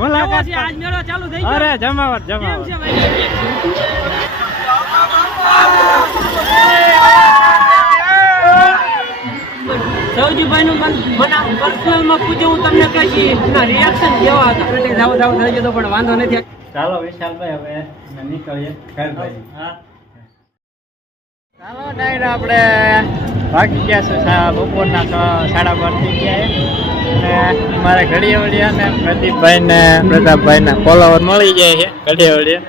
મુલાકાત આજ મેળો ચાલુ થઈ ગયો. અરે જમાવટ કેમ જમાવટ. છે ભાઈ? સૌજીભાઈ નું પર્સનલમાં પૂછ્યું હું તમને કહીશ એના રિએક્શન કેવા હતા? એટલે જાવ જાવ થઈ ગયો પણ વાંધો નથી. ચાલો વિશાલભાઈ હવે નીકળીએ. ઘર હા ચાલો ડાયર આપણે ભાગી ગયા છે બપોરના છ સાડા બાર થઈ ગયા અને મારા ઘડિયાવળિયા ને પ્રદીપભાઈ ને પ્રતાપભાઈ ના ફોલોવર મળી જાય છે ઘડિયાવળિયા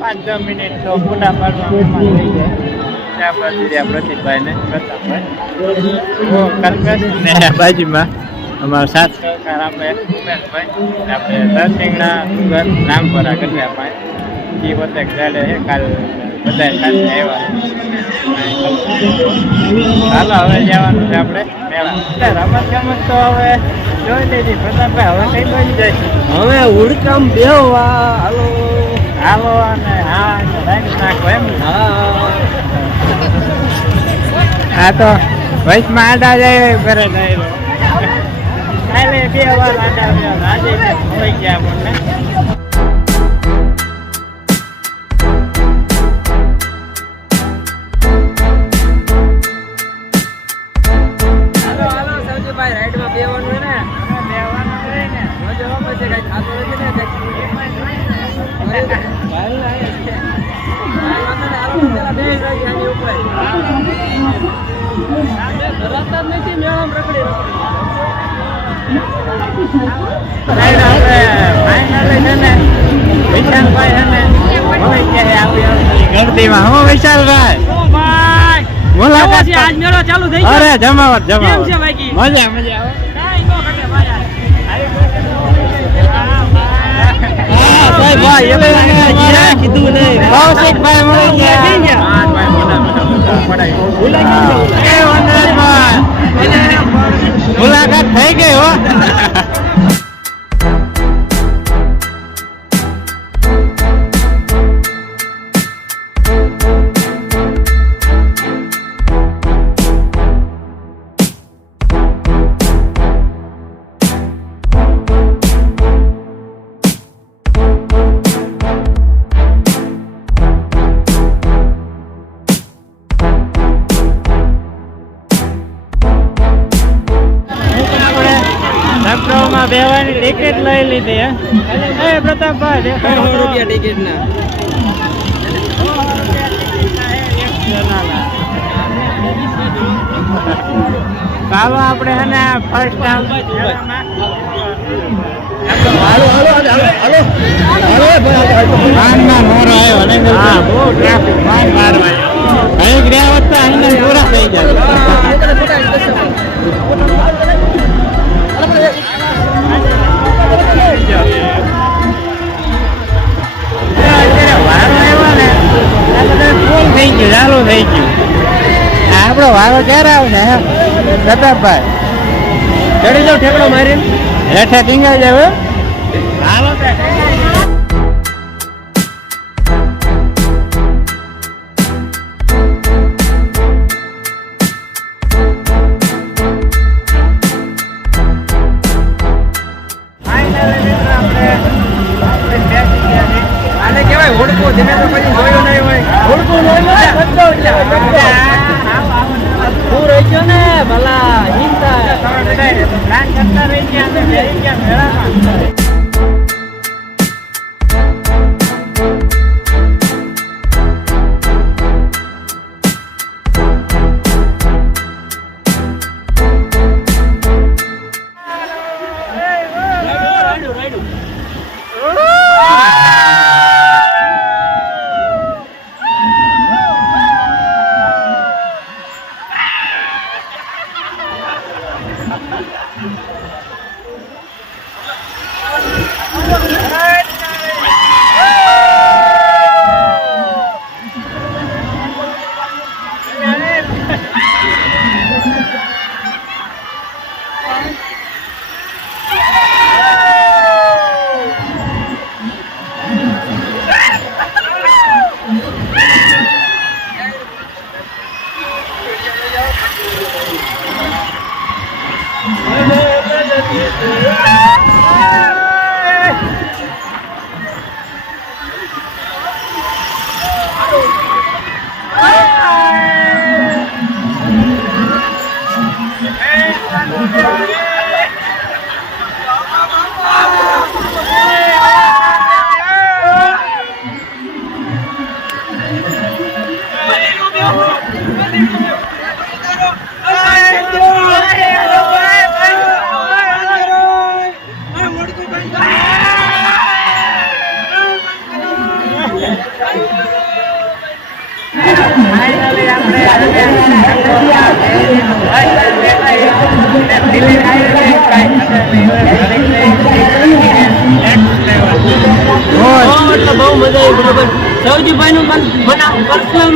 પાંચ છ મિનિટ તો ફોટા પાડવા થઈ જાય. ત્યાં પછી ને પ્રતાપભાઈ. ને બાજુમાં અમારા સાથ સહકાર આપણે ઉમેશભાઈ આપણે દરસિંગના સુગર નામપરા કર્યા ભાઈ. એ વખતે ગાડે છે, કાલ બધા સાથે આવ્યા ચાલો હવે જવાનું છે આપણે. રમત ગમત તો હવે જોઈ પ્રતાપભાઈ હવે કઈ બની જાય. હવે ઉડકમ બેવા હાલો. હાલો અને હા રાખી નાખો એમ. ને? આ તો વચમાં આડા જાય ઘરે જાય કાલે બે વાર આડા આજે ને ગયા આપણને. હાલો સૌજીભાઈ રાઈડમાં બેવાનું હે ને હવે બેવાનું જ ને. મજો પછી કઈ થાતું નથી ને કઈ ભાઈ ના છે. હાલો તો હાલો પેલા બે રહી આની ઉપર. ધરાતા જ નથી મેળામાં રખડી સાહેબ, આપણે finally છે ને વિશાલભાઈ વિશાલભાઈ ભાઈ મુલાકાત? આજ મેળો ચાલુ થઈ ગયો? અરે જમાવટ કેમ છે ભાઈ મજા મજા આવે કાંઈ નો ઘટે ભાઈ ભાઈ ભાઈ એ ભાઈ કીધું નહીં. કૌશિકભાઈ મળી ગયા. એ વનરાજભાઈ. મુલાકાત થઈ ગઈ હો. ટિકિટ લઈ લીધી હે એ પ્રતાપભાઈ દેખાડો. રૂપિયા ટિકિટ ના બાબા આપણે હે ને ફર્સ્ટ ટાઈમ માનમાં મોરો આવ્યો આપણો વારો ક્યારે આવશે હે? પ્રતાપભાઈ. ચડી જાવ ઠેકડો મારીને. હેઠે ટીંગાઈ જાવ અને Yeah.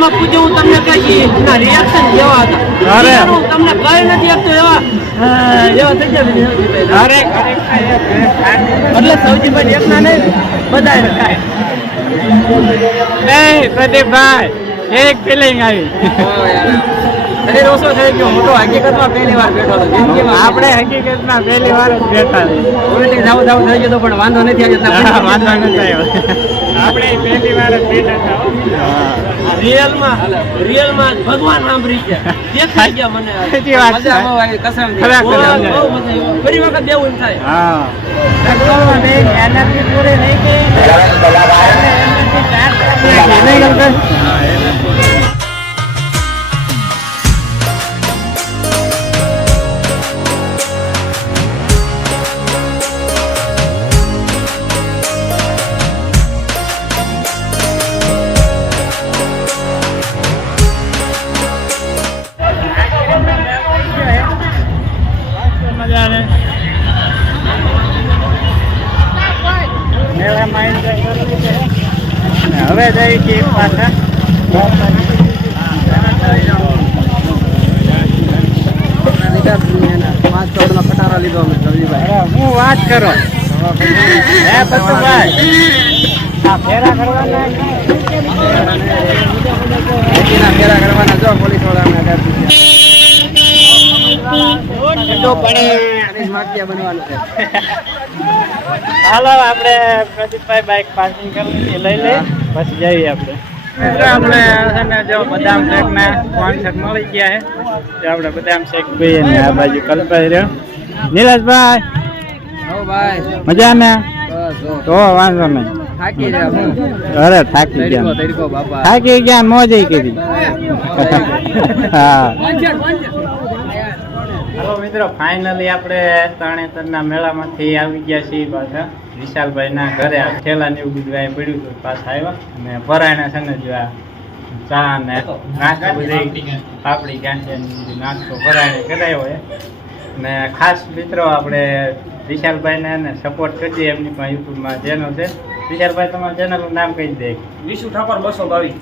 માં પૂછ્યું તમને કહીશ એના રિએક્શન કેવા હતા. હું તમને કહી નથી શકતો એવા એવા થઈ અરે. એટલે સૌજીભાઈ એકના નહીં બધા પ્રદીપભાઈ. એક ફિલિંગ આવી. થઈ ગયો. હકીકતમાં પહેલી વાર બેઠો હતો. જિંદગીમાં આપણે હકીકતમાં પહેલી વાર જ બેઠા છીએ. ઉલટી જાવ જાવ થઈ ગયો પણ વાંધો નથી આવ્યો વાંધો નથી. આવ્યો આપણે પહેલી વાર જ બેઠા હતા રિયલમાં રિયલમાં ભગવાન સાંભળી દેખાઈ ગયા મને. સાચી વાત છે. કસમ આવી. ફરી વખત દેવું થાય. હા. એનર્જી પૂરી નહીં નહીં અને હવે જઈએ છીએ પાછા પાંચ કરોડ નો ખટારો લીધો અમે સૌજીભાઈ હું વાત કરો. હે આ ફેરા કરવાના ફેરા કરવાના જો પોલીસવાળા અમે બનવાનું છે. હાલો આપણે પ્રદીપભાઈ બાઇક પાર્કિંગ કરી લઈ લઈ પછી જઈએ આપણે. આપણે છે ને જો બદામ શેક ને કોન્સર્ટ મળી ગયા છે. આપણે બદામ શેક પીએ ને આ બાજુ કલ્પાઈ રહ્યો. નીરજભાઈ હો ભાઈ. મજા ને? તો વાંધો નહીં. થાકી રહ્યા હું. અરે થાકી ગયા. થાકી ગયા મોજ કરી હા. હાલો મિત્રો ફાઇનલી આપણે તરણેતરના મેળામાંથી આવી ગયા છીએ પાછા. વિશાલભાઈના ઘરે ઠેલા ને એવું બધું અહીં પડ્યું હતું પાછા આવ્યા. અને પરાયણા છે ને જો ચા ને નાસ્તો બધી પાપડી ગાંઠિયા નાસ્તો પરાયણે કરાયો હોય ને ખાસ મિત્રો આપણે વિશાલભાઈને ને સપોર્ટ કરીએ એમની પણ યુટ્યુબમાં ચેનલ છે. વિશાલભાઈ તમારા ચેનલનું નામ કહી દે? વિશુ ઠાકોર બસો બાવીસ.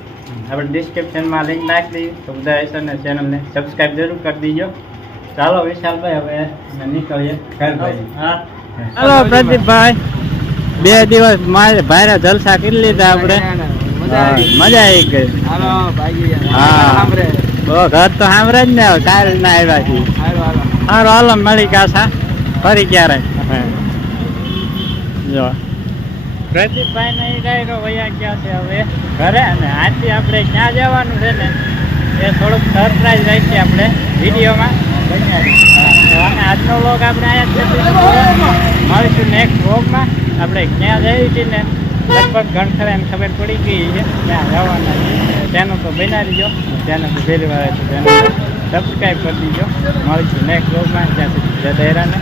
આપણે ડિસ્ક્રિપ્શનમાં લિંક નાખી દઈએ. તો બધા ચેનલને સબસ્ક્રાઈબ જરૂર કરી દીજો. ચાલો વિશાલભાઈ હવે નીકળીએ. હાલો પ્રદીપભાઈ. બે દિવસ મારે ભાઈ જલસા કરી લીધા આપણે. મજા આવી ગઈ. હા. ઘર તો સાંભળે જ ને કાલ ના આવ્યા છીએ. હાલો હાલો. સારું હાલો મળી કાસા ફરી ક્યારે? જો. પ્રદીપભાઈ ને ડાયરો વયા ગયા છે હવે ઘરે અને આથી આપણે ક્યાં જવાનું છે ને એ થોડુંક સરપ્રાઈઝ રાખીએ આપણે વિડીયોમાં. આજનો વ્લોગ આપણે અહીંયા મળીશું નેક્સ્ટ વ્લોગમાં આપણે ક્યાં જઈએ છીએ ને, લગભગ ઘણ એમ ખબર પડી ગઈ છે. ત્યાં જવાના ત્યાંનું તો બનાવી દીજો ત્યાંનું તો પહેલી વાર છે. ચેનલ સબસ્ક્રાઈબ કરી દીજો. મળીશું નેક્સ્ટ વ્લોગમાં ત્યાં સુધી જતા રામ.